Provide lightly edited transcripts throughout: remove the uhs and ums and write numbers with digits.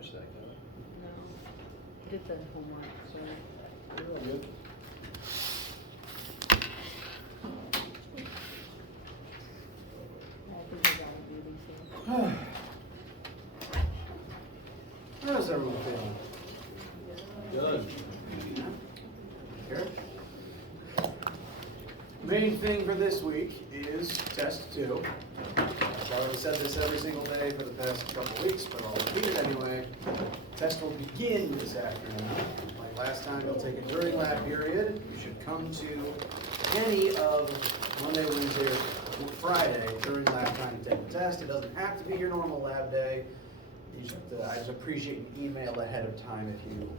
finish that, Kelly. No. Did the homework, so. You're all good. I think I gotta do these things. How's everyone feeling? Good. Here. Main thing for this week is test 2. I've already said this every single day for the past couple of weeks, but I'll repeat it anyway. Test will begin this afternoon. Like last time, you'll take it during lab period. You should come to any of Monday, Wednesday, or Friday during lab time to take the test. It doesn't have to be your normal lab day. I just appreciate an email ahead of time if you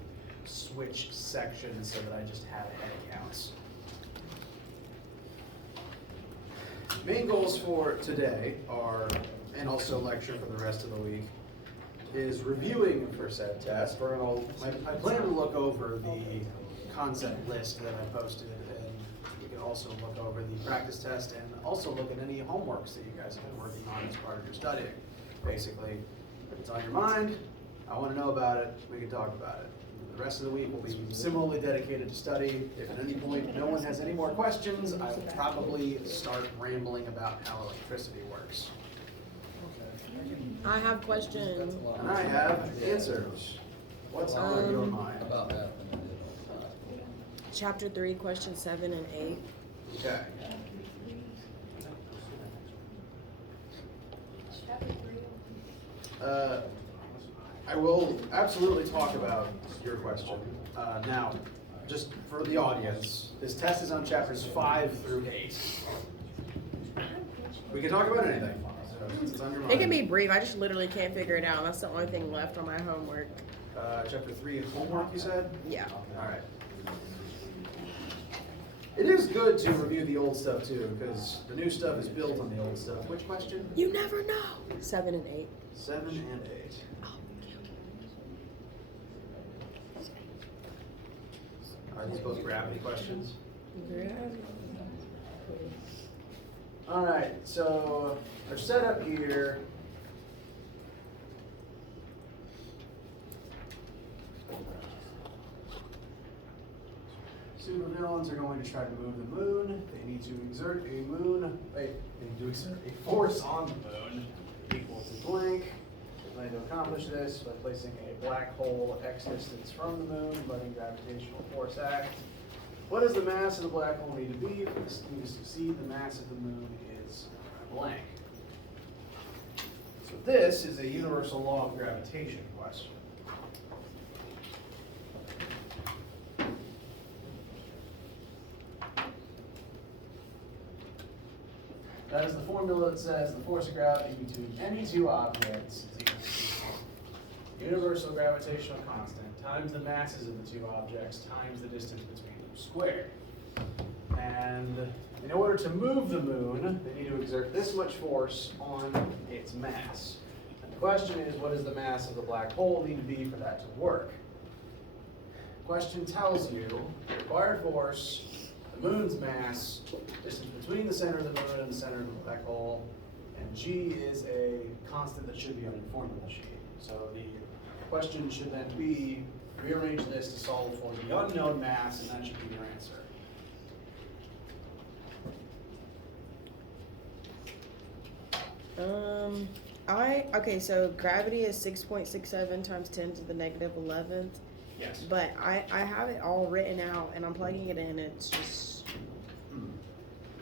switch sections so that I just have head counts. Main goals for today are, and also lecture for the rest of the week, is reviewing for said test. I plan to look over the concept list that I posted, and you can also look over the practice test and also look at any homeworks that you guys have been working on as part of your studying. Basically, if it's on your mind, I want to know about it, we can talk about it. The rest of the week will be similarly dedicated to study. If at any point no one has any more questions, I will probably start rambling about how electricity works. I have questions. And I have answers. What's on your mind? About that. Chapter 3, questions 7 and 8. Okay. I will absolutely talk about your question. Now, just for the audience, this test is on chapters 5 through 8. We can talk about anything. So since it's on your mind. It can be brief. I just literally can't figure it out. That's the only thing left on my homework. Chapter 3 is homework, you said? Yeah. All right. It is good to review the old stuff too, because the new stuff is built on the old stuff. Which question? You never know. 7 and 8. 7 and 8. Are these both gravity questions? All right, so our setup here. Supervillains are going to try to move the moon. They need to exert a force on the moon equal to blank. They plan to accomplish this by placing a black hole X distance from the moon, letting gravitational force act. What does the mass of the black hole need to be for this thing to succeed? The mass of the moon is blank. So this is a universal law of gravitation question. That is the formula that says the force of gravity between any two objects is equal to universal gravitational constant times the masses of the two objects times the distance between them squared. And in order to move the moon, they need to exert this much force on its mass. And the question is, what does the mass of the black hole need to be for that to work? The question tells you the required force, the moon's mass, distance between the center of the moon and the center of the black hole, and G is a constant that should be on your formula sheet. So the question should then be, rearrange this to solve for the unknown mass, and that should be your answer. Okay, so gravity is 6.67 times 10 to the negative 11th. Yes. But I have it all written out and I'm plugging it in. It's just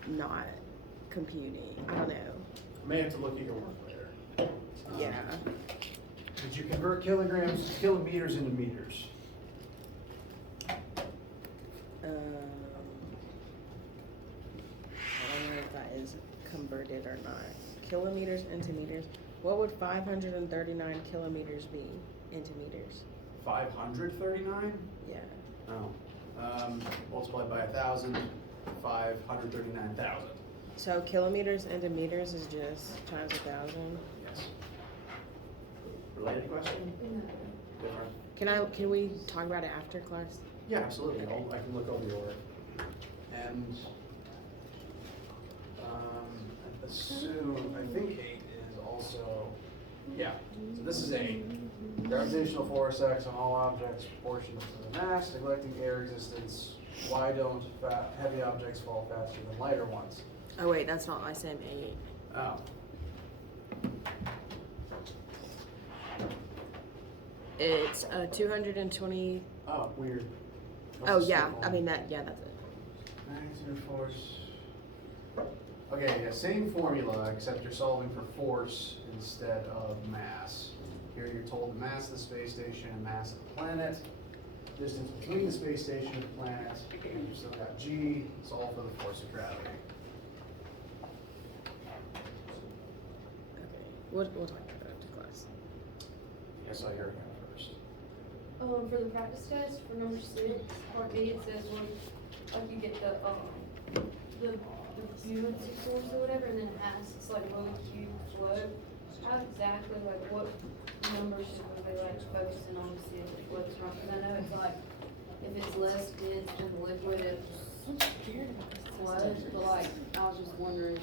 not computing. I don't know. I may have to look at your work later. Yeah. Did you convert kilometers into meters? I don't know if that is converted or not. Kilometers into meters. What would 539 kilometers be into meters? 539? Yeah. Oh. Multiplied by 1,000, 539,000. So kilometers into meters is just times 1,000. Yes. Related question? Different. Can we talk about it after class? Yeah, absolutely. I can look over your work. And assume, I think 8 is also Yeah, so this is A. Gravitational force acts on all objects proportionate to the mass, neglecting air existence. Why don't heavy objects fall faster than lighter ones? Oh wait, that's not ISM 8. Oh. It's 220. Oh, weird. Oh yeah, I mean that. Yeah, that's it. Magnitude of force. Okay, yeah, same formula, except you're solving for force instead of mass. Here you're told the mass of the space station and mass of the planet, distance between the space station and the planet, and you've still got G, solve for the force of gravity. Okay, we'll talk about that to class. Yes, I hear you first. For the practice test, for number 6, part B, it says when, like, you get the units of force or whatever, and then it asks, it's like, will the cube float? How exactly, like, what numbers should we be, like, focusing on to see if it floats or not? Because I know it's like, if it's less dense than the liquid, it floats, but like, I was just wondering.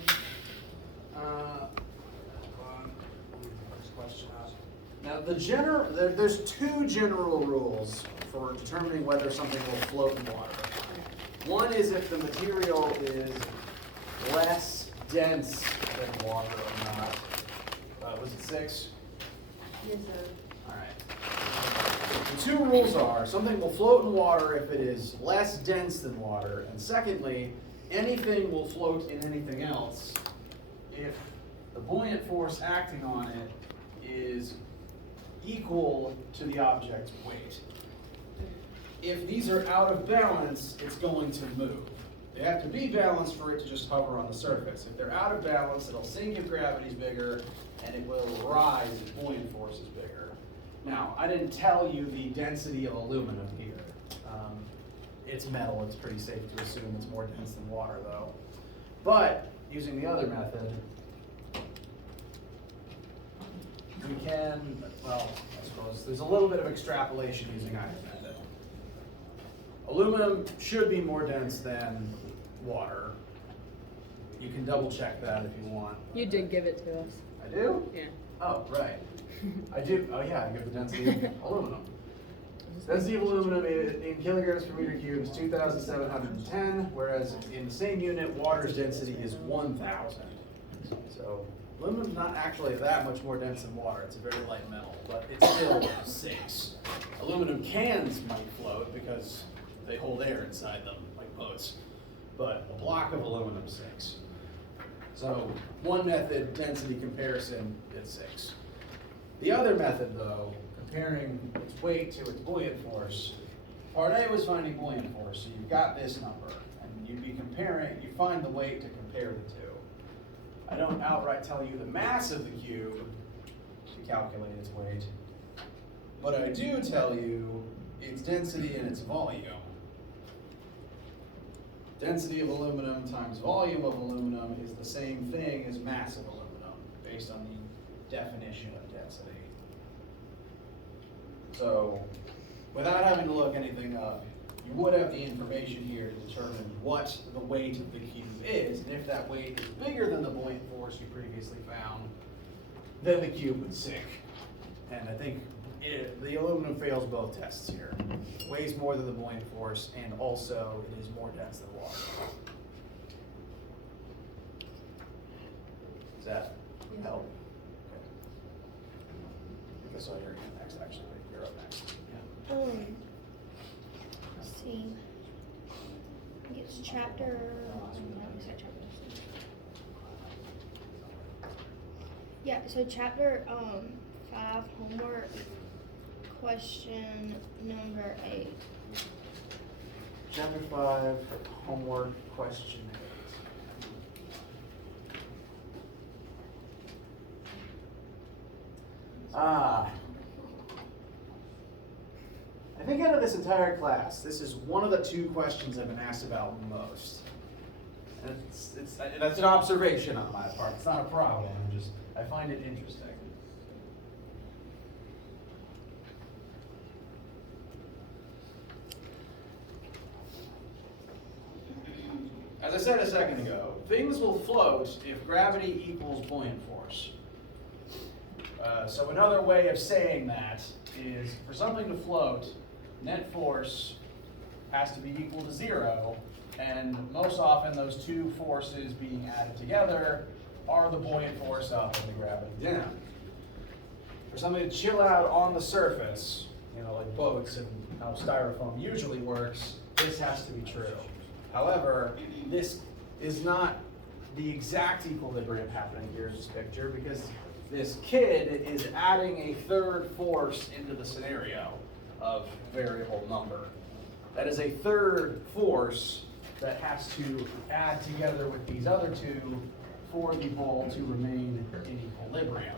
First question out. Now, there's two general rules for determining whether something will float in water. One is if the material is less dense than water or not. Was it 6? Yes, sir. All right. The two rules are something will float in water if it is less dense than water, and secondly, anything will float in anything else if the buoyant force acting on it is equal to the object's weight. If these are out of balance, it's going to move. They have to be balanced for it to just hover on the surface. If they're out of balance, it'll sink if gravity's bigger, and it will rise if buoyant force is bigger. Now, I didn't tell you the density of aluminum here. It's metal, it's pretty safe to assume it's more dense than water though. But, using the other method, we can, well, I suppose there's a little bit of extrapolation using either method. Aluminum should be more dense than water. You can double check that if you want. You did give it to us. I do? Yeah. Oh, right. I do, oh yeah, I give the density of aluminum. Density of aluminum in kilograms per meter cubed is 2,710, whereas in the same unit, water's density is 1,000. So aluminum's not actually that much more dense than water. It's a very light metal, but it's still 6. Aluminum cans might float because they hold air inside them, like boats. But a block of aluminum is 6. So one method, density comparison, it's 6. The other method, though, comparing its weight to its buoyant force, part A was finding buoyant force, so you've got this number, and you'd be comparing, you find the weight to compare the two. I don't outright tell you the mass of the cube to calculate its weight, but I do tell you its density and its volume. Density of aluminum times volume of aluminum is the same thing as mass of aluminum, based on the definition of density. So, without having to look anything up, you would have the information here to determine what the weight of the cube is, and if that weight is bigger than the buoyant force you previously found, then the cube would sink. And I think the aluminum fails both tests here. It weighs more than the buoyant force, and also it is more dense than water. Does that help? Okay. I guess I'll hear you next, actually. You're up next. Yeah. Let's see. I think it's chapter. Yeah, so chapter 5 homework question number 8. Chapter 5, homework question 8. I think out of this entire class, this is one of the 2 questions I've been asked about most. And that's an observation on my part. It's not a problem. I find it interesting. As I said a second ago, things will float if gravity equals buoyant force. So another way of saying that is for something to float, net force has to be equal to 0, and most often those two forces being added together are the buoyant force up and the gravity down. For something to chill out on the surface, like boats and how styrofoam usually works, this has to be true. However, this is not the exact equilibrium happening here in this picture, because this kid is adding a third force into the scenario of variable number. That is a third force that has to add together with these other two for the ball to remain in equilibrium.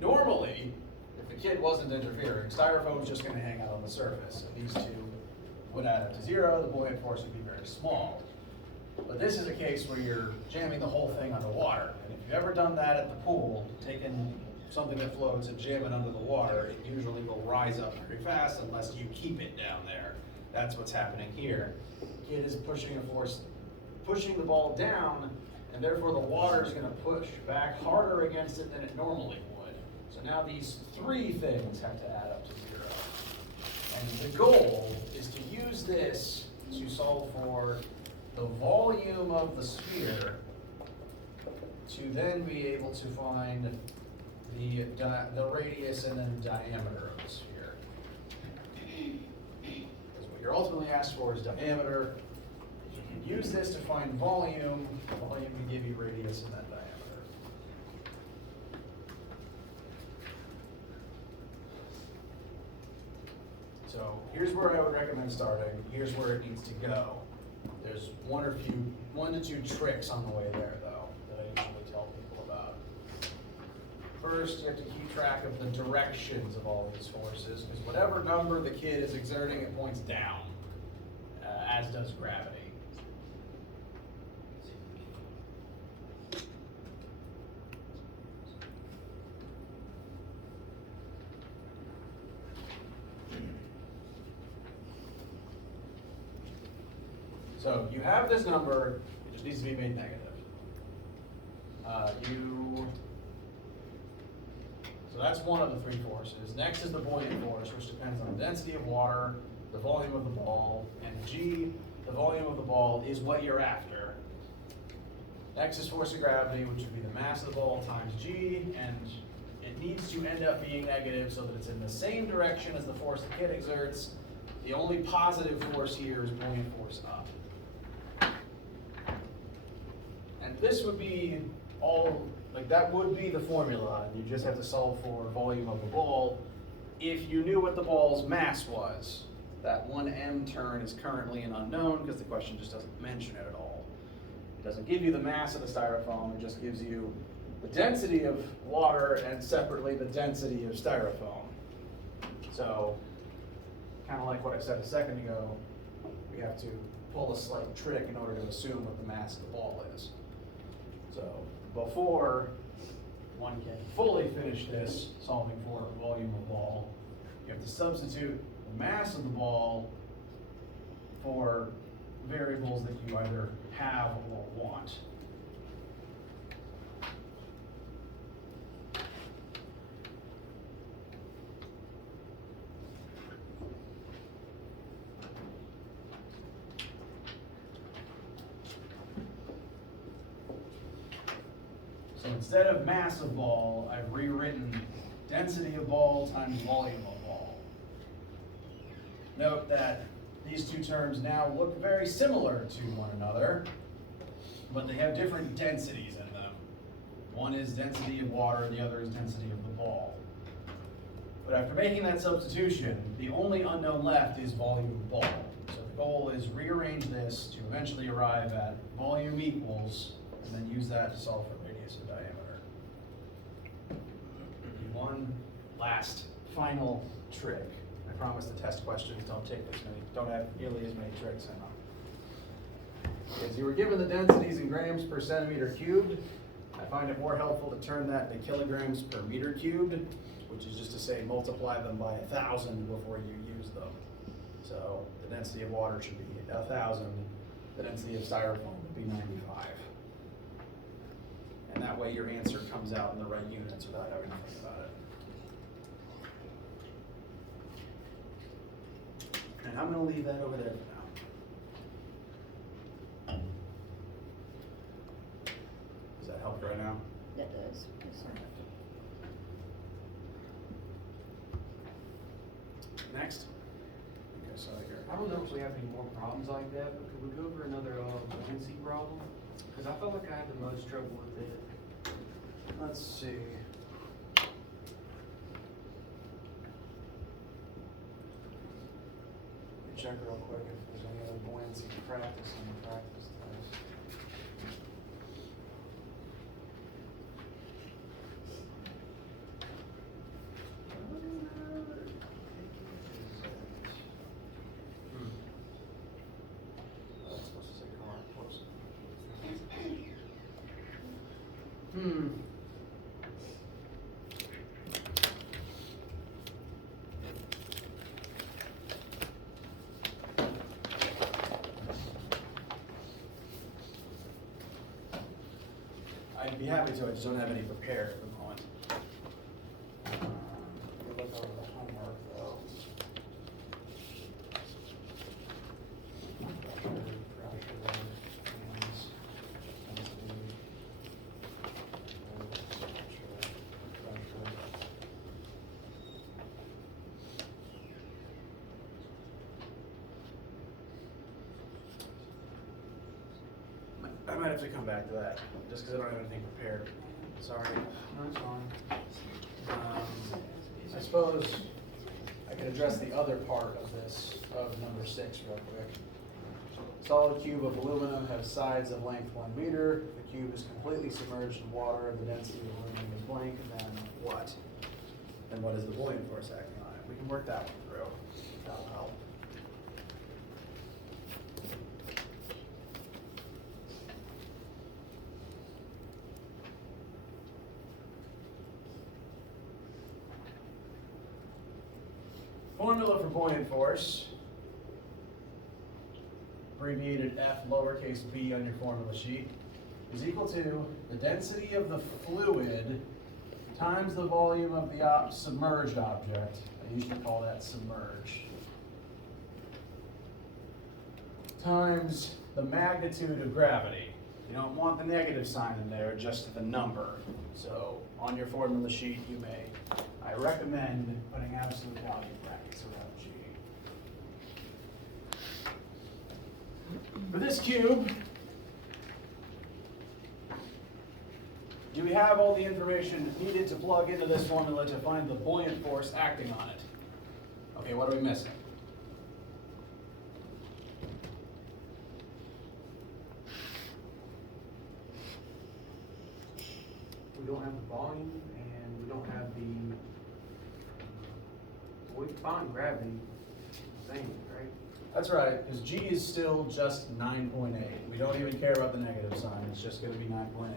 Normally, if the kid wasn't interfering, styrofoam is just going to hang out on the surface. And these two would add up to 0, the buoyant force would be very small. But this is a case where you're jamming the whole thing underwater. And if you've ever done that at the pool, taken something that floats and jam it under the water, it usually will rise up very fast unless you keep it down there. That's what's happening here. The kid is pushing a force, pushing the ball down, and therefore the water is going to push back harder against it than it normally would. So now these three things have to add up to 0. And the goal is to use this to solve for the volume of the sphere to then be able to find the radius and then diameter of the sphere. Because what you're ultimately asked for is diameter. If you can use this to find volume can give you radius and then diameter. So here's where I would recommend starting. Here's where it needs to go. There's one to two tricks on the way there, though, that I usually tell people about. First, you have to keep track of the directions of all these forces, because whatever number the kid is exerting, it points down, as does gravity. So you have this number, it just needs to be made negative. So that's one of the three forces. Next is the buoyant force, which depends on the density of water, the volume of the ball, and G, the volume of the ball, is what you're after. Next is force of gravity, which would be the mass of the ball times G, and it needs to end up being negative so that it's in the same direction as the force the kid exerts. The only positive force here is buoyant force up. And this would be that would be the formula. You just have to solve for volume of the ball. If you knew what the ball's mass was, that 1m turn is currently an unknown because the question just doesn't mention it at all. It doesn't give you the mass of the styrofoam, it just gives you the density of water and separately the density of styrofoam. So, kind of like what I said a second ago, we have to pull a slight trick in order to assume what the mass of the ball is. So before one can fully finish this, solving for volume of ball, you have to substitute the mass of the ball for variables that you either have or want. So instead of mass of ball, I've rewritten density of ball times volume of ball. Note that these two terms now look very similar to one another, but they have different densities in them. One is density of water, the other is density of the ball. But after making that substitution, the only unknown left is volume of ball. So the goal is rearrange this to eventually arrive at volume equals, and then use that to solve for radius and diameter. One last final trick. I promise the test questions don't have nearly as many tricks in them. Because you were given the densities in grams per centimeter cubed, I find it more helpful to turn that into kilograms per meter cubed, which is just to say multiply them by 1,000 before you use them. So the density of water should be 1,000, the density of styrofoam would be 95. And that way your answer comes out in the right units without having to think about it. And I'm gonna leave that over there for now. Does that help right now? That does. Yes, sir. Next. Okay, so here. I don't know if we have any more problems like that, but could we go over another buoyancy problem? Because I felt like I had the most trouble with it. Let's see. Let me check real quick if there's any other buoyancy practice in the practice test. That's supposed to say current. Whoops. I'd be happy to, I just don't have any prepared at the moment. Let me look over the homework though. Pressure, hands, density, pressure. I might have to come back to that, just because I don't have anything prepared. Sorry. No, it's fine. I suppose I can address the other part of this, of number 6 real quick. Solid cube of aluminum has sides of length 1 meter. The cube is completely submerged in water. The density of aluminum is blank. Then what? Then what is the buoyant force acting on it? We can work that one through. That'll help. Formula for buoyant force, abbreviated F lowercase b on your formula sheet, is equal to the density of the fluid times the volume of the submerged object. I usually call that submerged. Times the magnitude of gravity. You don't want the negative sign in there, just the number. So on your formula sheet, you may, I recommend putting absolute value brackets around cheating. For this cube, do we have all the information needed to plug into this formula to find the buoyant force acting on it? Okay, what are we missing? We don't have the volume and we don't have the, we can find gravity, same, right? That's right, because G is still just 9.8. We don't even care about the negative sign, it's just gonna be 9.8.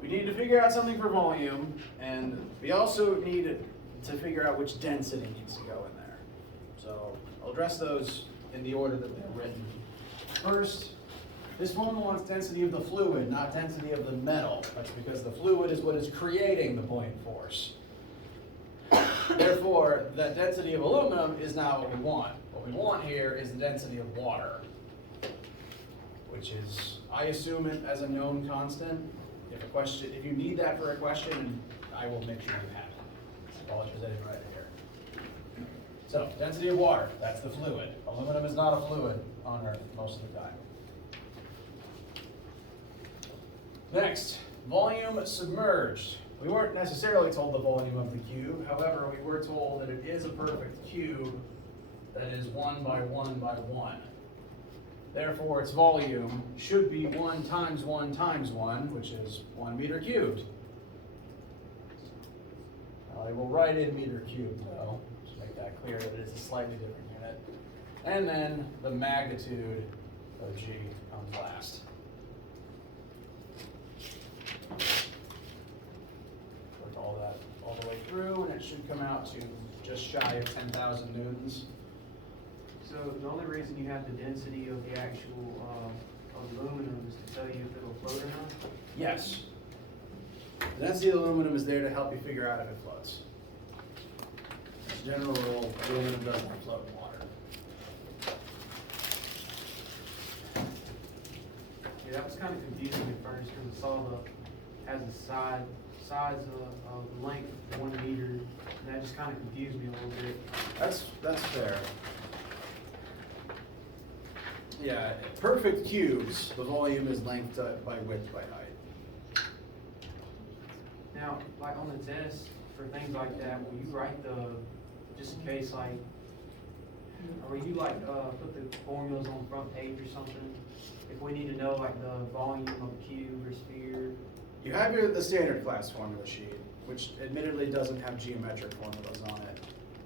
We need to figure out something for volume, and we also need to figure out which density needs to go in there. So I'll address those in the order that they're written. First, this one wants density of the fluid, not density of the metal. That's because the fluid is what is creating the buoyant force. Therefore, the density of aluminum is not what we want. What we want here is the density of water, which is, I assume it as a known constant. If you need that for a question, I will make sure you have it. I apologize, I didn't write it here. So, density of water, that's the fluid. Aluminum is not a fluid on Earth most of the time. Next, volume submerged. We weren't necessarily told the volume of the cube, however, we were told that it is a perfect cube that is 1 by 1 by 1. Therefore, its volume should be 1 times 1 times 1, which is 1 meter cubed. I will write in meter cubed though, to make that clear that it is a slightly different unit. And then the magnitude of G comes last. Work all that all the way through, and it should come out to just shy of 10,000 newtons. So the only reason you have the density of the actual aluminum is to tell you if it'll float or not? Yes, The density of aluminum is there to help you figure out if it floats. As a general rule, aluminum doesn't float in water. Yeah, that was kind of confusing at first because I saw has a size of the length of 1 meter, and that just kind of confused me a little bit. That's fair. Yeah, perfect cubes, the volume is length by width by height. Now, like on the test, for things like that, will you write just in case, like, or will you put the formulas on the front page or something? If we need to know like the volume of a cube or sphere. You have the standard class formula sheet, which admittedly doesn't have geometric formulas on it.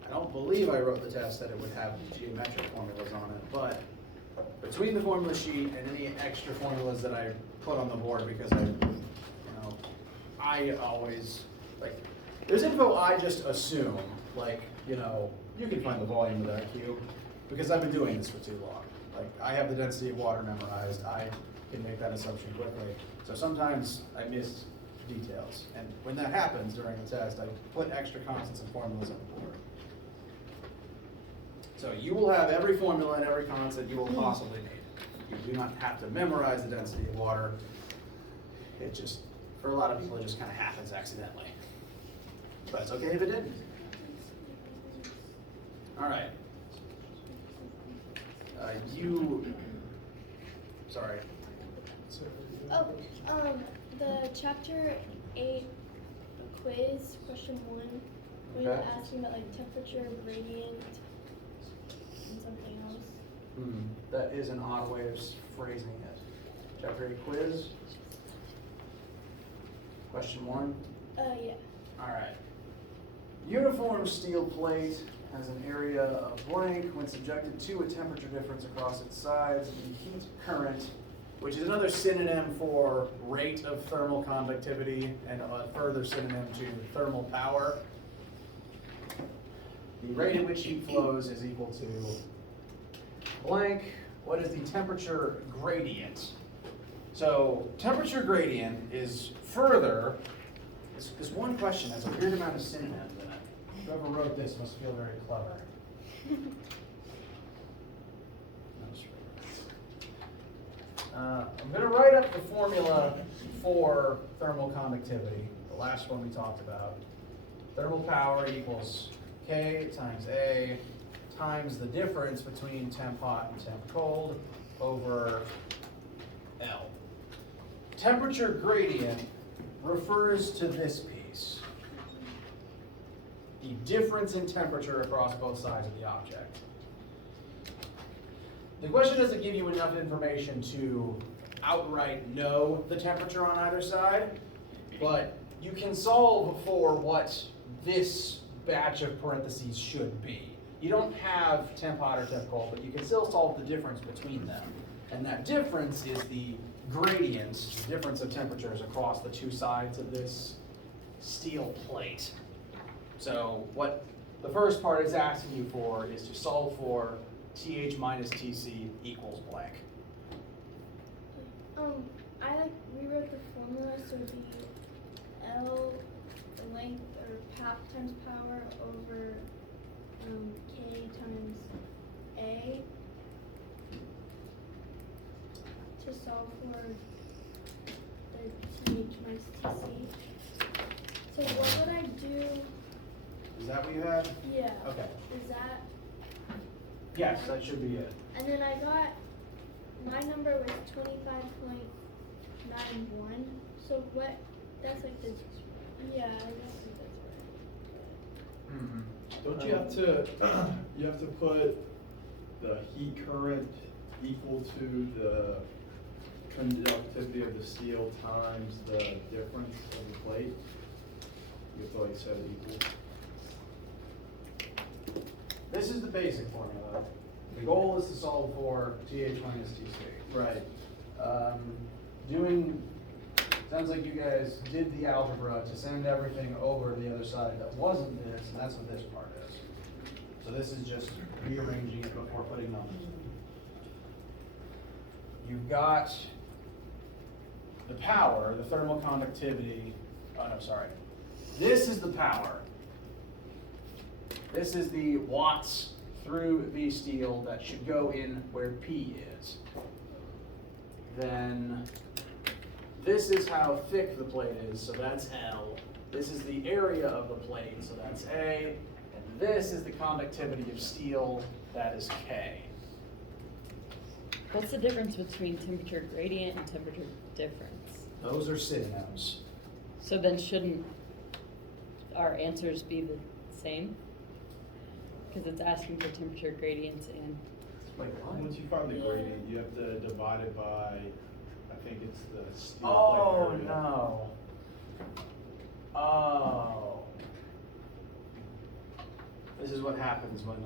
I don't believe I wrote the test that it would have geometric formulas on it, but between the formula sheet and any extra formulas that I put on the board, because I always, like, there's info I just assume, like, you can find the volume of that cube, because I've been doing this for too long. Like, I have the density of water memorized, I can make that assumption quickly. So sometimes I miss details, and when that happens during the test, I put extra constants and formulas on the board. So you will have every formula and every constant you will possibly need. You do not have to memorize the density of water. It just, for a lot of people, it just kind of happens accidentally. But it's okay if it didn't. All right. Sorry. Oh, the chapter 8 quiz, question 1, we were Okay. asking about like temperature gradient and something else. That is an odd way of phrasing it. Chapter 8 quiz. Question 1. Yeah. All right. Uniform steel plate has an area of blank when subjected to a temperature difference across its sides. The heat current, which is another synonym for rate of thermal conductivity and a further synonym to thermal power. The rate at which heat flows is equal to blank. What is the temperature gradient? So temperature gradient is further, this one question has a weird amount of synonyms in it. Whoever wrote this must feel very clever. I'm going to write up the formula for thermal conductivity, the last one we talked about. Thermal power equals K times A times the difference between temp hot and temp cold over L. Temperature gradient refers to this piece. The difference in temperature across both sides of the object. The question doesn't give you enough information to outright know the temperature on either side, but you can solve for what this batch of parentheses should be. You don't have temp hot or temp cold, but you can still solve the difference between them. And that difference is the gradient, the difference of temperatures across the two sides of this steel plate. So what the first part is asking you for is to solve for TH minus TC equals blank. I rewrote the formula so it'd be L, the length or times power over K times A to solve for the TH minus TC. So what would I do? Is that what you had? Yeah. Okay. Is that? Yes, that should be it. And then I got, my number was 25.91. So what, that's like the, yeah, I don't think that's right. Don't you have to put the heat current equal to the conductivity of the steel times the difference of the plate? You have to like set it equal. This is the basic formula. The goal is to solve for TH minus TC. Right. Sounds like you guys did the algebra to send everything over to the other side that wasn't this, and that's what this part is. So this is just rearranging it before putting numbers in. You've got the power, the thermal conductivity oh no, sorry. This is the power. This is the watts through the steel that should go in where P is. Then this is how thick the plate is, so that's L. This is the area of the plate, so that's A. And this is the conductivity of steel, that is K. What's the difference between temperature gradient and temperature difference? Those are synonyms. So then shouldn't our answers be the same? Because it's asking for temperature gradients and, Wait, what? Once you find the gradient, you have to divide it by, I think it's the steel plate Oh, area. no. Oh. This is what happens when,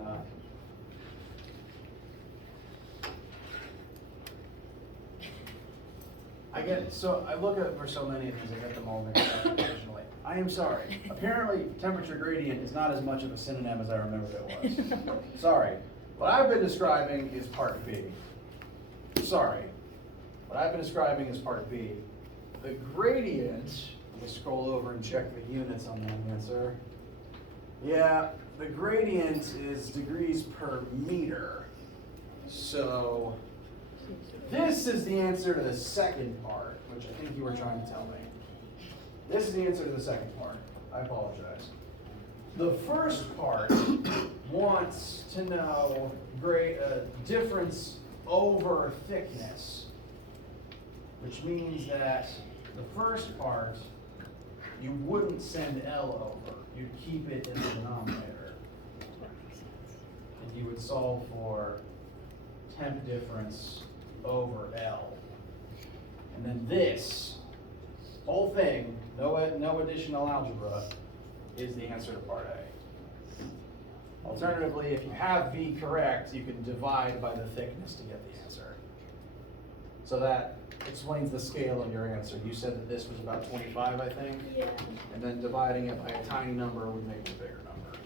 I look at for so many of these, I get them all mixed up occasionally. I am sorry. Apparently, temperature gradient is not as much of a synonym as I remember it was. Sorry. What I've been describing is part B. Sorry. What I've been describing is part B. The gradient, let me scroll over and check the units on that answer. Yeah, the gradient is degrees per meter. So, this is the answer to the second part, which I think you were trying to tell me. This is the answer to the second part. I apologize. The first part wants to know difference over thickness, which means that the first part, you wouldn't send L over. You'd keep it in the denominator. And you would solve for temp difference over L. And then this whole thing, no additional algebra, is the answer to part A. Alternatively, if you have V correct, you can divide by the thickness to get the answer. So that explains the scale of your answer. You said that this was about 25, I think? Yeah. And then dividing it by a tiny number would make it a bigger number.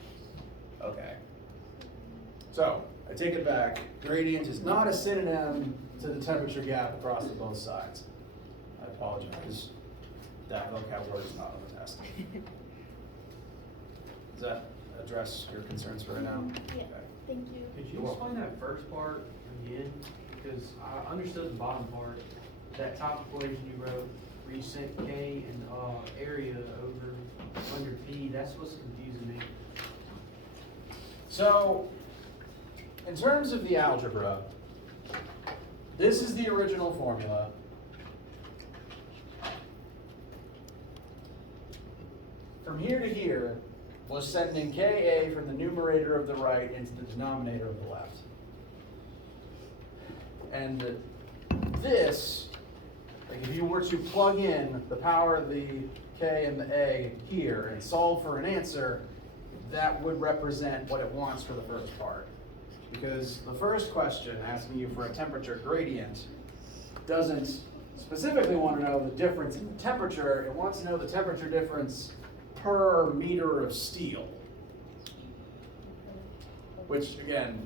Okay. So, I take it back. Gradient is not a synonym to the temperature gap across the both sides. I apologize. That vocab word is not on the test. Does that address your concerns for right now? Yeah. Okay. Thank you. Could you explain that first part again? Because I understood the bottom part, that top equation you wrote, where you sent K and area over under P, that's what's confusing me. So, in terms of the algebra, this is the original formula. From here to here was sending Ka from the numerator of the right into the denominator of the left. And this, like if you were to plug in the power of the K and the A here and solve for an answer, that would represent what it wants for the first part. Because the first question, asking you for a temperature gradient, doesn't specifically want to know the difference in the temperature, it wants to know the temperature difference per meter of steel. Which, again,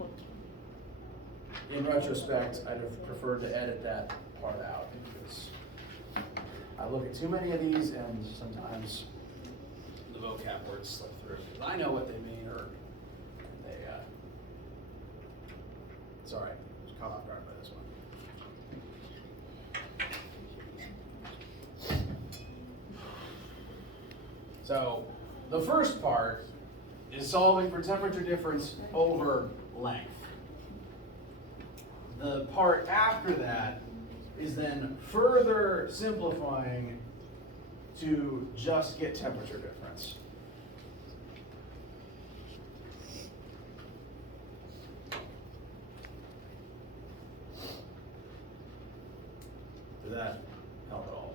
in retrospect, I'd have preferred to edit that part out, because I look at too many of these and sometimes the vocab words slip through. Because I know what they mean, or they, sorry, I was caught off guard by this one. So, the first part is solving for temperature difference over length. The part after that is then further simplifying to just get temperature difference. Did that help at all?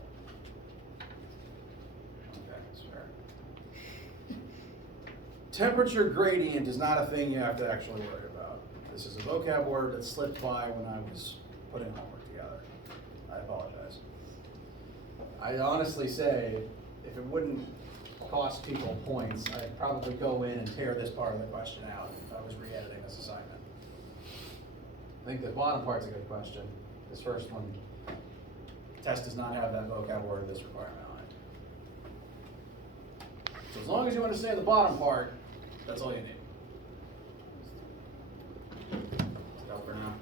Okay, that's fair. Temperature gradient is not a thing you have to actually worry about. This is a vocab word that slipped by when I was putting homework together. I apologize. I'd honestly say, if it wouldn't cost people points, I'd probably go in and tear this part of the question out if I was re-editing this assignment. I think the bottom part's a good question. This first one, test does not have that vocab word, this requirement on So as long as you understand the bottom part, that's all you need. Go for now.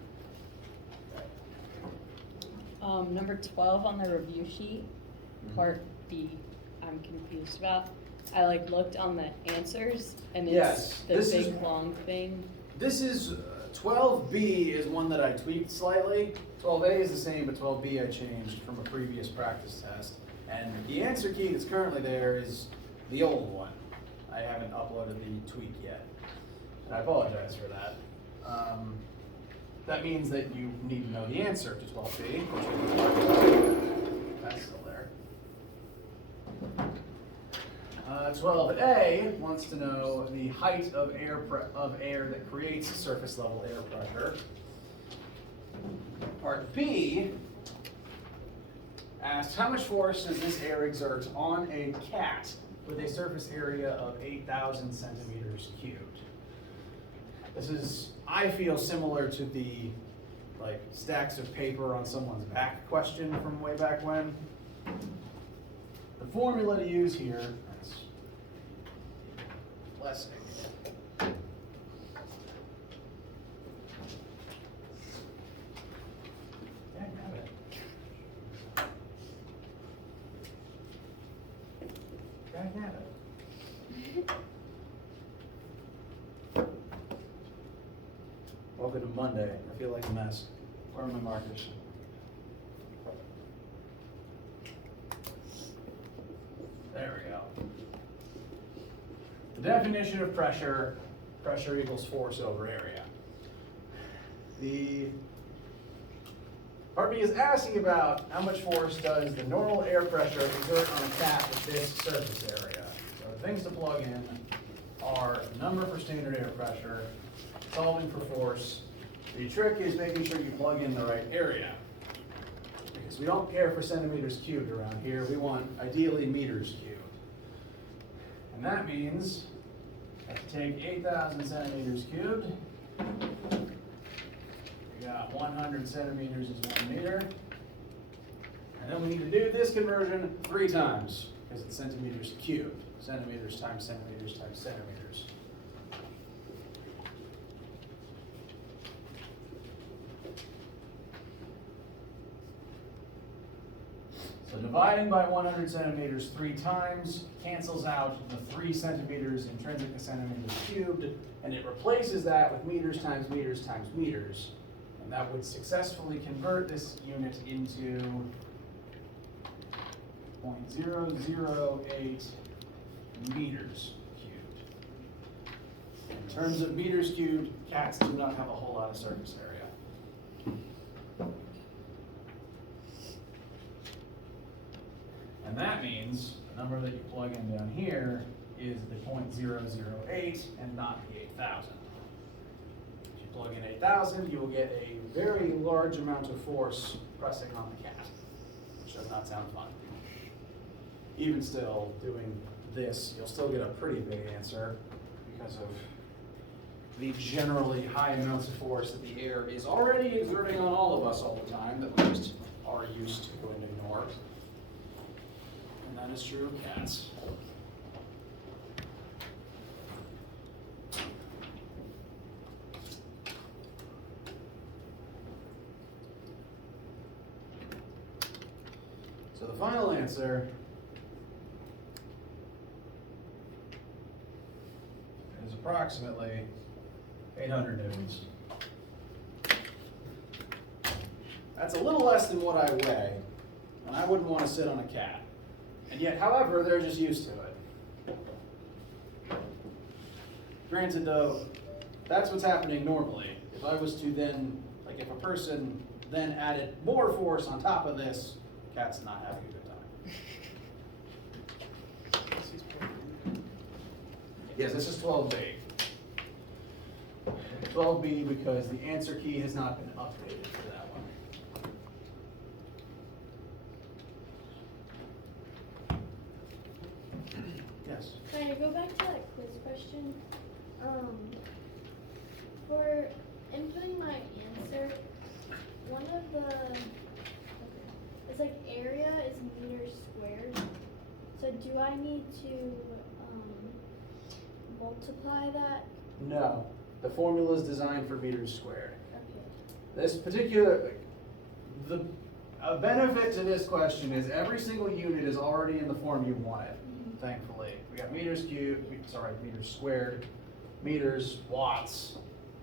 Number 12 on the review sheet, part B, I'm confused about. I looked on the answers and Yes, it's the this big is- long thing. This is, 12B is one that I tweaked slightly. 12A is the same, but 12B I changed from a previous practice test. And the answer key that's currently there is the old one. I haven't uploaded the tweak yet. And I apologize for that. That means that you need to know the answer to 12B, which we can talk about. That's still there. 12A wants to know the height of air that creates surface level air pressure. Part B asks how much force does this air exert on a cat with a surface area of 8,000 centimeters cubed. This is, I feel, similar to the stacks of paper on someone's back question from way back when. The formula to use here, that's blessing. Yeah, have it. Drag have it. Welcome to Monday. I feel like a mess. Where are my markers? There we go. The definition of pressure, pressure equals force over area. The part B is asking about how much force does the normal air pressure exert on a cat with this surface area. So the things to plug in are the number for standard air pressure, solving for force. The trick is making sure you plug in the right area. Because we don't care for centimeters cubed around here, we want ideally meters cubed. And that means I have to take 8,000 centimeters cubed. We got 100 centimeters is 1 meter. And then we need to do this conversion 3 times, because it's centimeters cubed. Centimeters times centimeters times centimeters. So dividing by 100 centimeters 3 times cancels out the 3 centimeters intrinsic to centimeters cubed, and it replaces that with meters times meters times meters. And that would successfully convert this unit into 0.008 meters cubed. In terms of meters cubed, cats do not have a whole lot of surface area. And that means the number that you plug in down here is the 0.008 and not the 8,000. If you plug in 8,000, you will get a very large amount of force pressing on the cat, which does not sound fun. Even still, doing this, you'll still get a pretty big answer because of the generally high amounts of force that the air is already exerting on all of us all the time that we just are used to and ignore. And that is true of cats. So the final answer is approximately 800 newtons. That's a little less than what I weigh, and I wouldn't want to sit on a cat. And yet, however, they're just used to it. Granted though, that's what's happening normally. If I was to then, if a person then added more force on top of this, the cat's not having a good time. Yes, this is 12B. 12B because the answer key has not been updated for that one. Yes. Can I go back to that quiz question? For inputting my answer, one of the, it's area is meters squared. So do I need to multiply that? No, the formula is designed for meters squared. Okay. This particular, a benefit to this question is every single unit is already in the form you wanted, thankfully. We got meters squared, meters, watts,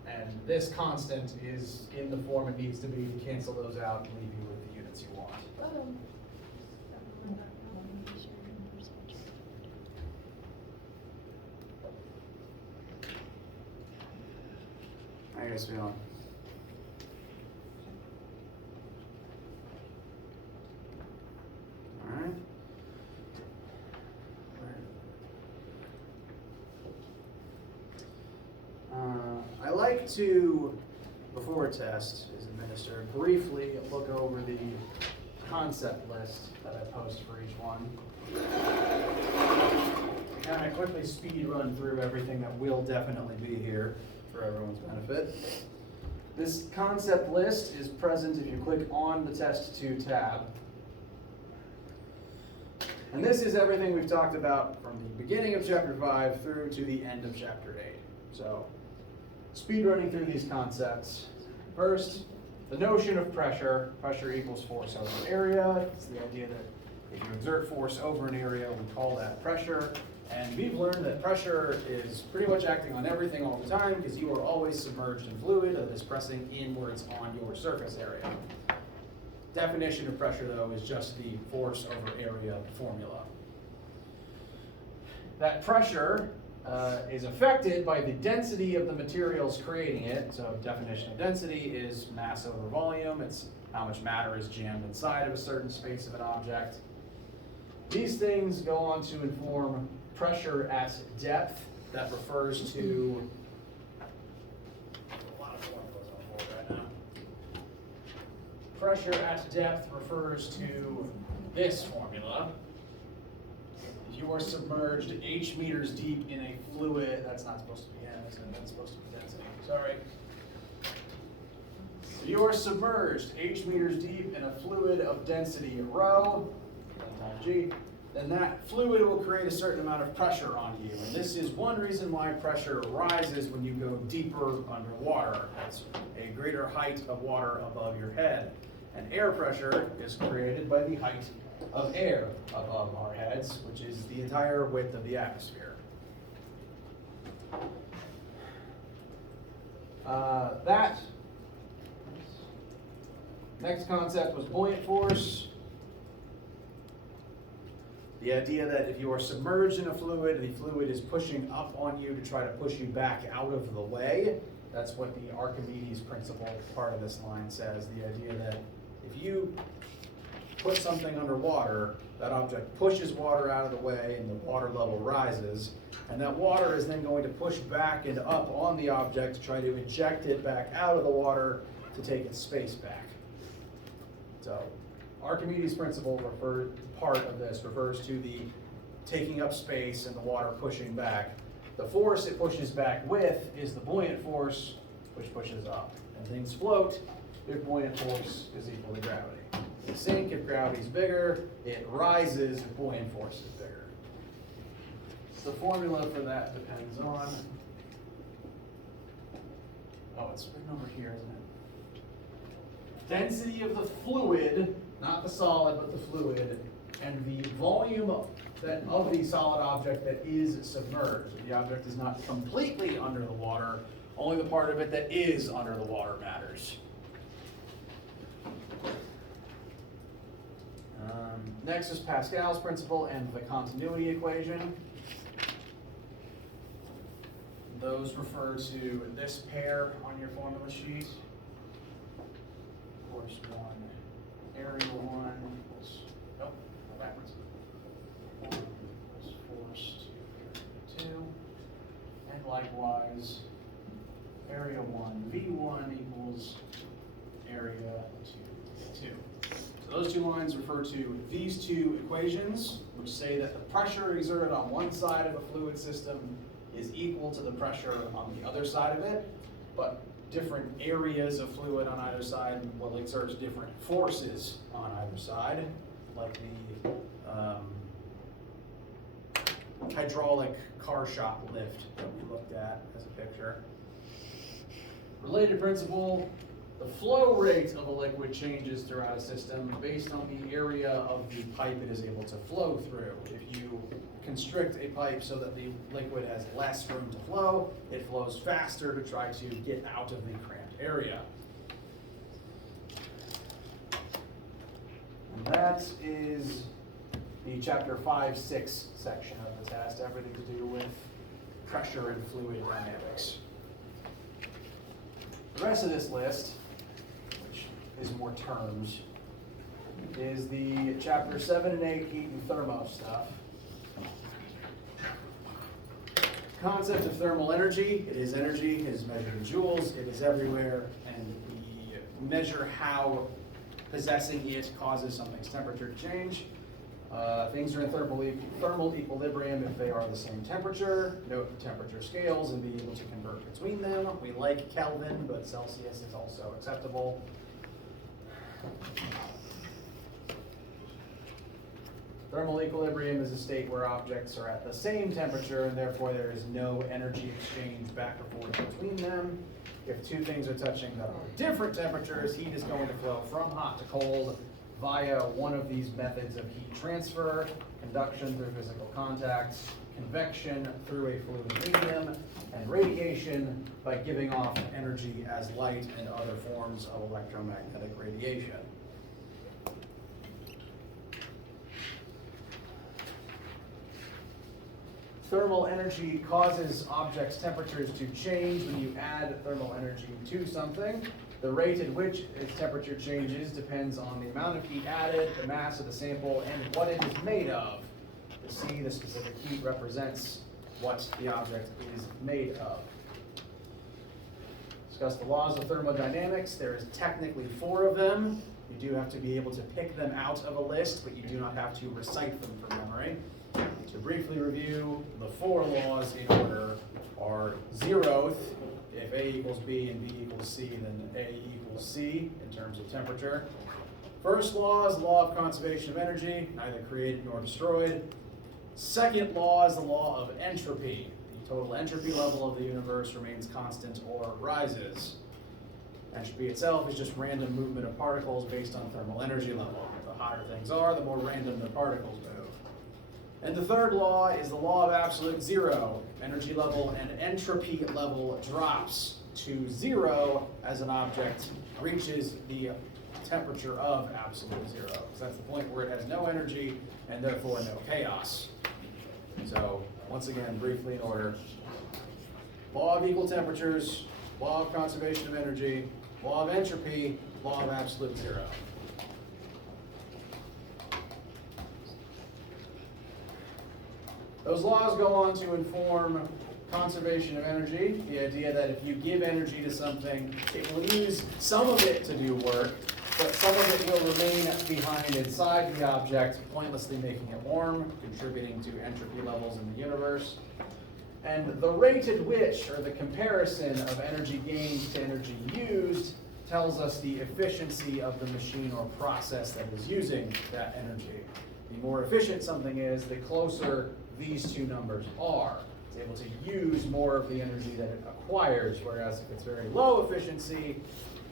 and this constant is in the form it needs to be to cancel those out and leave you with the units you want. How you guys feeling? All right. I like to, before a test is administered, briefly look over the concept list that I post for each one. Kind of quickly speed run through everything that will definitely be here for everyone's benefit. This concept list is present if you click on the Test 2 tab. And this is everything we've talked about from the beginning of Chapter 5 through to the end of Chapter 8. So, speed running through these concepts. First, the notion of pressure. Pressure equals force over area. It's the idea that if you exert force over an area, we call that pressure. And we've learned that pressure is pretty much acting on everything all the time because you are always submerged in fluid that is pressing inwards on your surface area. Definition of pressure, though, is just the force over area formula. That pressure is affected by the density of the materials creating it. So definition of density is mass over volume. It's how much matter is jammed inside of a certain space of an object. These things go on to inform pressure at depth. That refers to a lot of formulas on board right now. Pressure at depth refers to this formula. If you are submerged H meters deep in a fluid, that's not supposed to be M, isn't it? That's supposed to be density. Sorry. If you are submerged H meters deep in a fluid of density rho, times G, then that fluid will create a certain amount of pressure on you. And this is one reason why pressure rises when you go deeper underwater. That's a greater height of water above your head. And air pressure is created by the height of air above our heads, which is the entire width of the atmosphere. That next concept was buoyant force. The idea that if you are submerged in a fluid, the fluid is pushing up on you to try to push you back out of the way. That's what the Archimedes principle part of this line says. The idea that if you put something underwater, that object pushes water out of the way and the water level rises, and that water is then going to push back and up on the object to try to eject it back out of the water to take its space back. So, Archimedes' principle part of this refers to the taking up space and the water pushing back. The force it pushes back with is the buoyant force, which pushes up. And things float if buoyant force is equal to gravity. They sink if gravity is bigger, it rises if buoyant force is bigger. The formula for that depends on, it's written over here, isn't it? Density of the fluid, not the solid, but the fluid, and the volume of the solid object that is submerged. The object is not completely under the water, only the part of it that is under the water matters. Next is Pascal's principle and the continuity equation. Those refer to this pair on your formula sheet. Force 1, area 1 equals, go backwards. 1 equals force to area 2. And likewise, area 1, V1 equals area 2, V2. So those two lines refer to these two equations, which say that the pressure exerted on one side of a fluid system is equal to the pressure on the other side of it, but different areas of fluid on either side will exert different forces on either side, like the hydraulic car shop lift that we looked at as a picture. Related principle, the flow rate of a liquid changes throughout a system based on the area of the pipe it is able to flow through. If you constrict a pipe so that the liquid has less room to flow, it flows faster to try to get out of the cramped area. And that is the chapter 5-6 section of the test, everything to do with pressure and fluid dynamics. The rest of this list, which is more terms, is the chapter 7 and 8 heat and thermo stuff. Concept of thermal energy. It is energy, it is measured in joules, it is everywhere, and we measure how possessing it causes something's temperature to change. Things are in thermal equilibrium if they are the same temperature. Note the temperature scales and be able to convert between them. We like Kelvin, but Celsius is also acceptable. Thermal equilibrium is a state where objects are at the same temperature and therefore there is no energy exchange back and forth between them. If two things are touching that are different temperatures, heat is going to flow from hot to cold via one of these methods of heat transfer: conduction through physical contact, convection through a fluid medium, and radiation by giving off energy as light and other forms of electromagnetic radiation. Thermal energy causes objects' temperatures to change when you add thermal energy to something. The rate at which its temperature changes depends on the amount of heat added, the mass of the sample, and what it is made of. The C, the specific heat, represents what the object is made of. Discuss the laws of thermodynamics. There is technically 4 of them. You do have to be able to pick them out of a list, but you do not have to recite them from memory. To briefly review, the 4 laws in order are zeroth. If A equals B and B equals C, then A equals C in terms of temperature. First law is the law of conservation of energy, neither created nor destroyed. Second law is the law of entropy. The total entropy level of the universe remains constant or rises. Entropy itself is just random movement of particles based on thermal energy level. The hotter things are, the more random the particles move. And the third law is the law of absolute zero. Energy level and entropy level drops to 0 as an object reaches the temperature of absolute 0. So that's the point where it has no energy and therefore no chaos. So once again, briefly in order: law of equal temperatures, law of conservation of energy, law of entropy, law of absolute 0. Those laws go on to inform conservation of energy, the idea that if you give energy to something, it will use some of it to do work, but some of it will remain behind inside the object, pointlessly making it warm, contributing to entropy levels in the universe. And the rate at which, or the comparison of energy gained to energy used, tells us the efficiency of the machine or process that is using that energy. The more efficient something is, the closer these two numbers are. It's able to use more of the energy that it acquires, whereas if it's very low efficiency,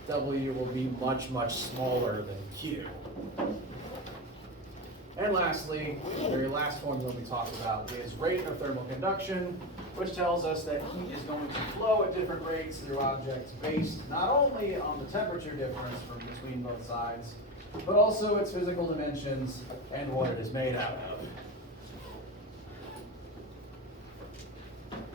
W will be much, much smaller than Q. And lastly, the very last formula we talked about is rate of thermal conduction, which tells us that heat is going to flow at different rates through objects based not only on the temperature difference from between both sides, but also its physical dimensions and what it is made out of.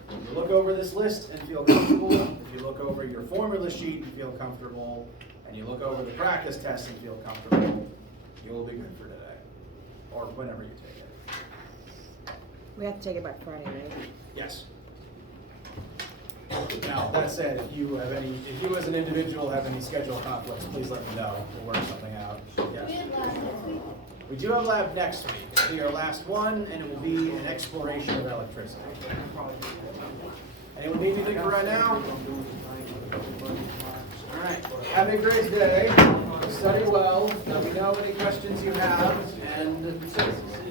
If you look over this list and feel comfortable, if you look over your formula sheet and feel comfortable, and you look over the practice test and feel comfortable, you will be good for today, or whenever you take it. We have to take it by Friday, right? Yes. Now, that said, if you as an individual have any schedule conflicts, please let me know. We'll work something out. Yes. We have lab next week. We do have lab next week. It'll be our last one, and it will be an exploration of electricity. Anyone need anything for right now? All right. Have a great day. Study well. Let me know any questions you have, and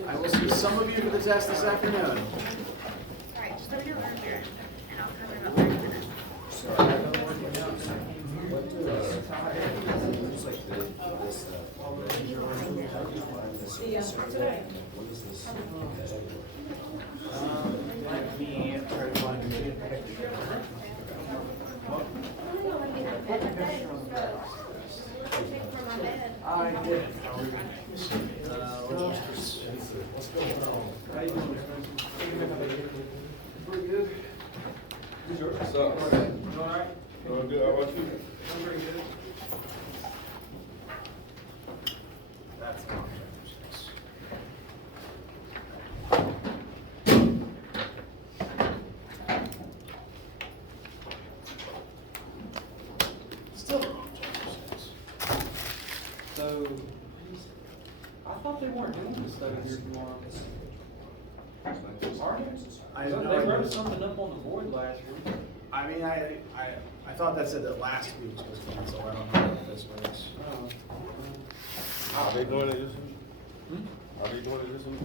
I will see some of you for the test this afternoon. See ya today. Let me try to find a good picture. I did. What's going on? How you doing? Pretty good. What's up? You alright? Doing good, how about you? I'm pretty good. That's still the wrong exercise. So, I thought they weren't doing this study here tomorrow. Are they? I have no They idea. wrote something up on the board last week. I mean, I thought that said that last week's was canceled. I don't know if this was. Are they doing it this week? Hmm? Are they doing it this week? I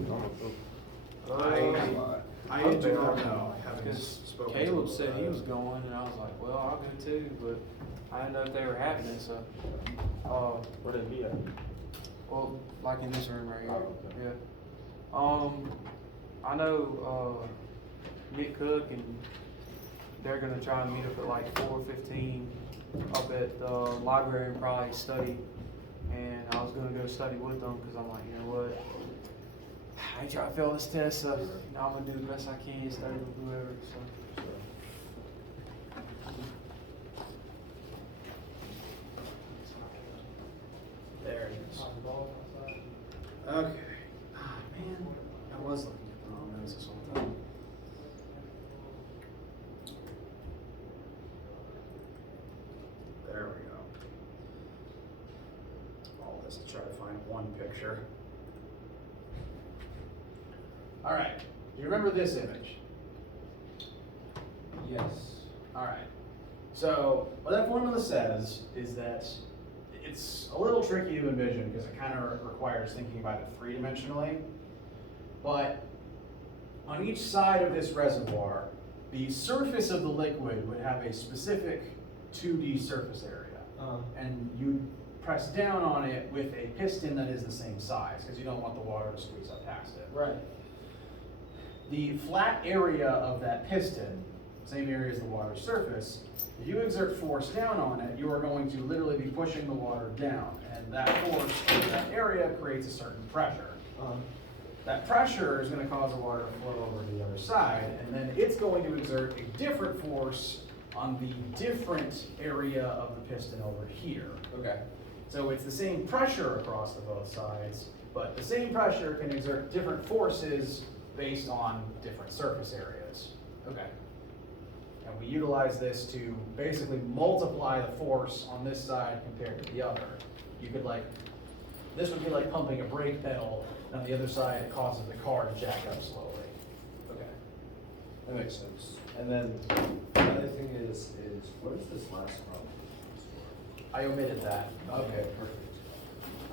don't know. I do not know. I haven't Because spoken. to Caleb them said about he it. was going, and I was like, well, I'll go too, but I didn't know if they were having it, so. Where they be at? Well, like in this room right here, Oh, okay. yeah. I know, Nick Cook and they're gonna try and meet up at like 4:15 up at the library and probably study. And I was gonna go study with them, cause I'm like, you know what? I ain't trying to fail this test, so you know, I'm gonna do the best I can, study with whoever, so. There it is. Okay. Ah, man, I was looking at the wrong notes this whole time. There we go. All this to try to find one picture. All right. Do you remember this image? Yes. All right. So what that formula says is that it's a little tricky to envision because it kind of requires thinking about it three-dimensionally. But on each side of this reservoir, the surface of the liquid would have a specific 2D surface area. And you press down on it with a piston that is the same size because you don't want the water to squeeze up past it. Right. The flat area of that piston, same area as the water's surface, if you exert force down on it, you are going to literally be pushing the water down. And that force over that area creates a certain pressure. That pressure is going to cause the water to flow over to the other side, and then it's going to exert a different force on the different area of the piston over here. Okay. So it's the same pressure across the both sides, but the same pressure can exert different forces based on different surface areas. Okay. And we utilize this to basically multiply the force on this side compared to the other. You could this would be like pumping a brake pedal, and on the other side it causes the car to jack up slowly. Okay, that makes sense. And then the other thing is what is this last problem? I omitted that. Okay, perfect.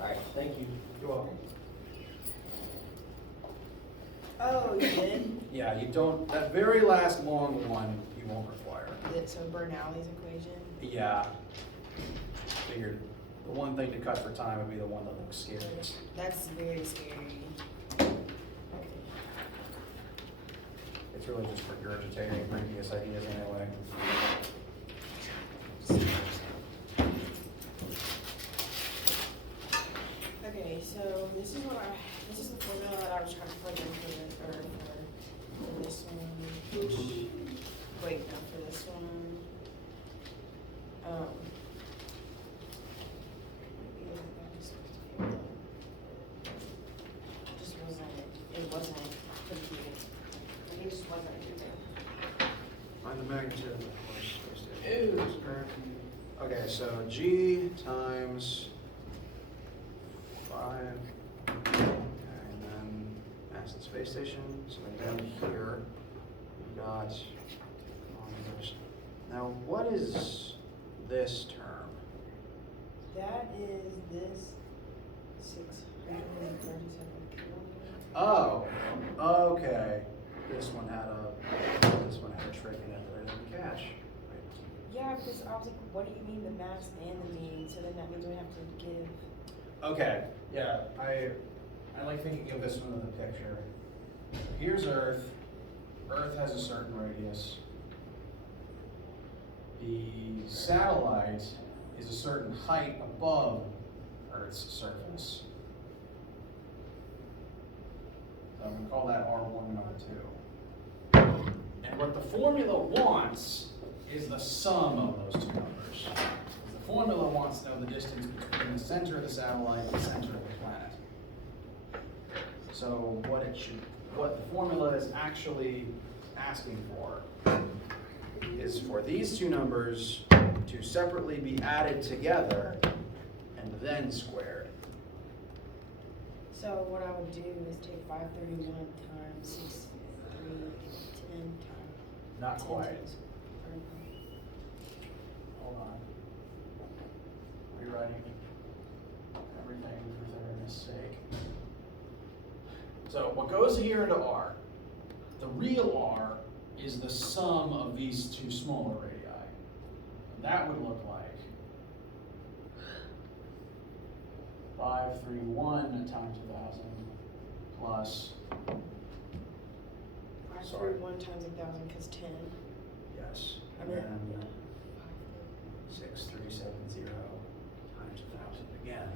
All right, thank you. You're welcome. Oh, you did? Yeah, you don't, that very last long one, you won't require. So Bernoulli's equation? Yeah. Figured the one thing to cut for time would be the one that looks scariest. That's very scary. It's really just regurgitating previous ideas anyway. Okay, so this is the formula that I was trying to plug in for this one. Wait, no, for this one. Maybe that was supposed to be able to. It wasn't computed. It just wasn't computed. Find the magnitude of the force. Okay, so G times 5, okay, and then mass of the space station, so then down here, we got kilometers. Now, what is this term? That is this 637 kilometers. Oh, okay. This one had a trick in it that I didn't catch. Yeah, because I was like, what do you mean the mass and the mean? So then that means we have to give. Okay, yeah, I I like thinking of this one with a picture. Here's Earth. Earth has a certain radius. The satellite is a certain height above Earth's surface. So I'm going to call that R1 number 2. And what the formula wants is the sum of those two numbers. The formula wants to know the distance between the center of the satellite and the center of the planet. So what the formula is actually asking for is for these two numbers to separately be added together and then squared. So what I would do is take 531 times 6310 times. Not 10 quite. times- Hold on. Rewriting everything for thoroughness sake. So what goes here into R, the real R is the sum of these two smaller radii. That would look like 531 times 1,000 plus, 531 times 1,000 because 10. yes, And and then, then 6370 times 1,000 again.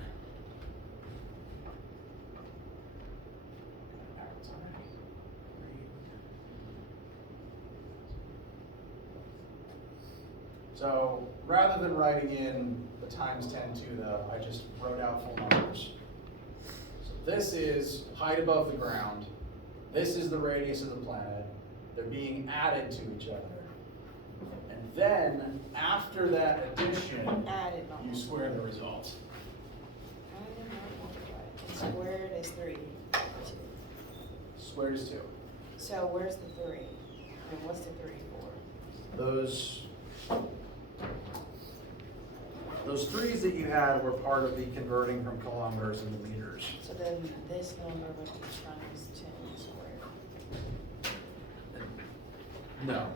So rather than writing in the times 10 to though, I just wrote out full numbers. So this is height above the ground. This is the radius of the planet. They're being added to each other. And then after that addition, Added, not you square the result. Added, not multiplied. Squared is 3. Squared is 2. So where's the 3? And what's the 3 for? Those threes that you had were part of the converting from kilometers into meters. So then this number would be times 10 squared. No.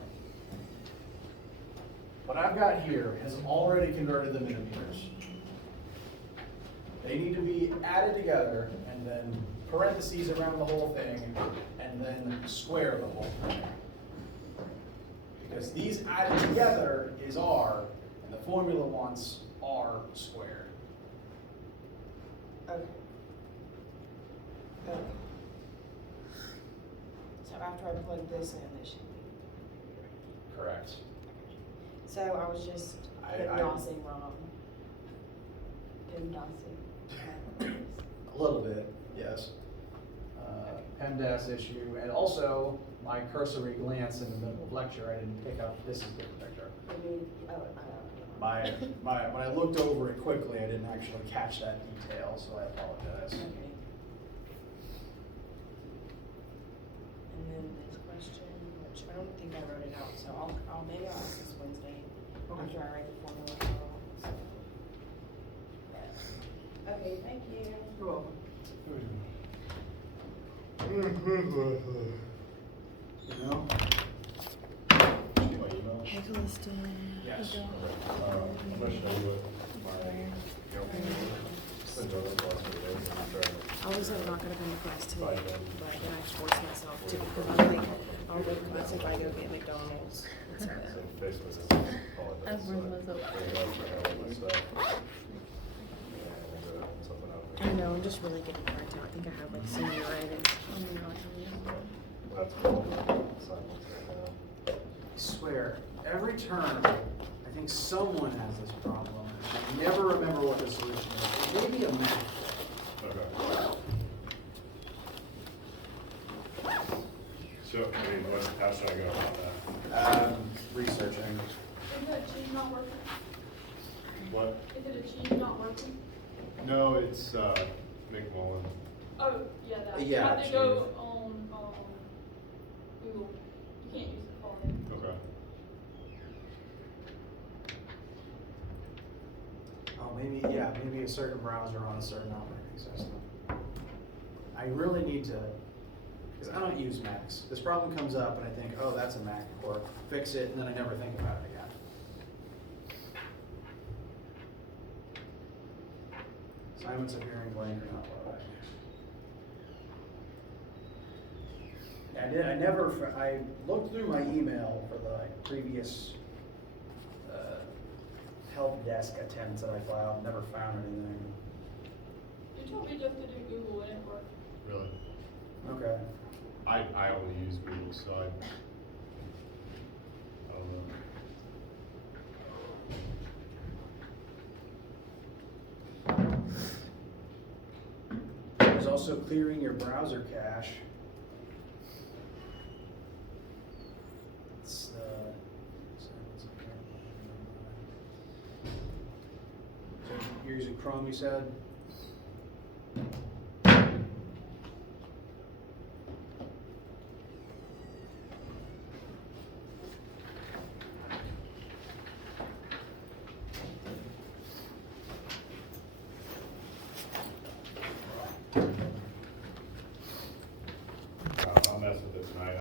What I've got here has already converted them into meters. They need to be added together and then parentheses around the whole thing and then square the whole thing. Because these added together is R, and the formula wants R squared. Okay. Okay. So after I plug this in, this should be. Correct. So I was just PEMDASing wrong. PEMDASing. A little bit, yes. PEMDAS issue, and also my cursory glance in the middle of lecture, I didn't pick up this is the picture. I mean, oh, I don't know. When I looked over it quickly, I didn't actually catch that detail, so I apologize. Okay. And then this question, which I don't think I wrote it out, so maybe I'll ask this Wednesday after I write the formula out. So. Okay, thank you. You're welcome. You know? Hey, Calliston. Yes. I'm gonna show you what I was not gonna come to class today, Bye, but then. then I forced myself to because I think I'll go to class if I go get McDonald's. So, I've burned myself. I know, I'm just really getting burnt out. I think I have like senioritis. Oh my gosh. That's cool. I swear, every term, I think someone has this problem. I never remember what the solution is. It may be a math. Okay. So, I mean, how should I go about that? Researching. Is that cheese not working? What? Is it a cheese not working? No, it's, McMullen. Oh, yeah, that. You Yeah, have to go on, Google. You can't use the phone. Okay. Oh, maybe a certain browser on a certain operating system. I really need to, because I don't use Macs. This problem comes up and I think, oh, that's a Mac quirk. Fix it, and then I never think about it again. Assignments appearing blank or not loading. I looked through my email for the previous, help desk attempts that I filed, never found anything. You told me just to do Google and it worked. Really? Okay. I only use Google, so I don't know. There's also clearing your browser cache. It's, so you're using Chrome, you said?